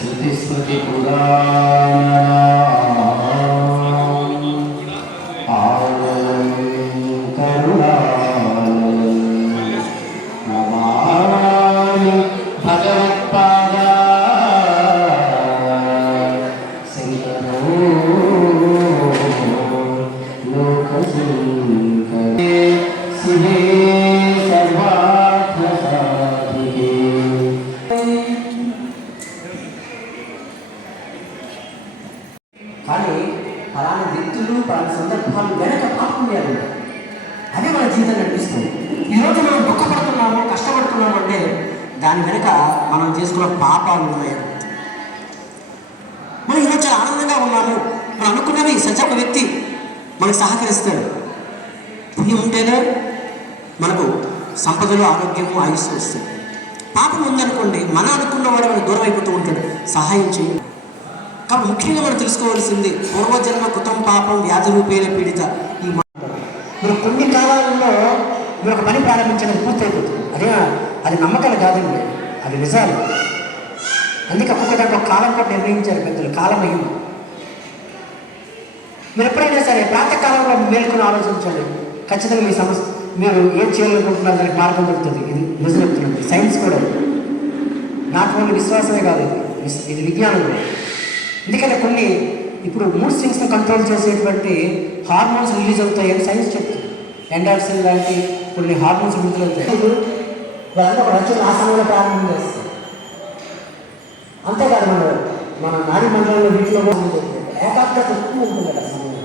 శృతి పురాణ కానీ ఫలానా వ్యక్తులు ఫలానా సందర్భాలు వెనక పాపం లేదు. అదే మన జీవితం నడిపిస్తుంది. ఈరోజు మనం దుఃఖపడుతున్నాము, కష్టపడుతున్నాము అంటే దాని వెనక మనం చేసుకున్న పాపాలు ఉన్నాయి. మనం ఈరోజు చాలా ఆనందంగా ఉన్నాము, మనం అనుకున్నవి సజాక వ్యక్తి మనకు సహకరిస్తాడు. పుణ్యం ఉంటేనే మనకు సంపదలు, ఆరోగ్యము, ఆయుస్సు వస్తుంది. పాపం ఉందనుకోండి, మనం అనుకున్న వాడు మనకు దూరం అయిపోతూ ఉంటాడు, సహాయం చేయి. కాబట్టి ముఖ్యంగా మనం తెలుసుకోవాల్సింది పూర్వజన్మ కృతం పాపం వ్యాధి రూపేణ పీడిత. ఈ మీరు కొన్ని కాలాలలో మీరు ఒక పని ప్రారంభించడం పూర్తయిపోతుంది. అది నమ్మకాలు కాదండి, అది నిజాలు. అందుకే ఒక్కొక్క దాంట్లో కాలం కూడా నిర్ణయించారు పెద్దలు, కాలమహిమ. మీరు ఎప్పుడైనా సరే ప్రాతకాలంలో మేల్కొని ఆలోచించండి, ఖచ్చితంగా మీ సమస్య మీరు ఏం చేయాలనుకుంటున్నారు దానికి మార్గం దొరుకుతుంది. ఇది నిజం చెప్తున్నది, సైన్స్ కూడా. నాట్ ఓన్లీ విశ్వాసమే కాదు, ఇది విజ్ఞానం కూడా. ఎందుకంటే కొన్ని ఇప్పుడు మూడ్ స్వింగ్స్ని కంట్రోల్ చేసేటువంటి హార్మోన్స్ రిలీజ్ అవుతాయని సైన్స్ చెప్తుంది. ఎండాక్సిన్ లాంటి కొన్ని హార్మోన్స్ విడుదలవుతాయి. వాళ్ళంతా ఒక రచన ఆ సమయంలో ప్రారంభం చేస్తారు. అంతేకాదు మన నాడీ మండలంలో వీటిలో ఏకాగ్రత ఎక్కువ ఉంటుంది కదా సమయం.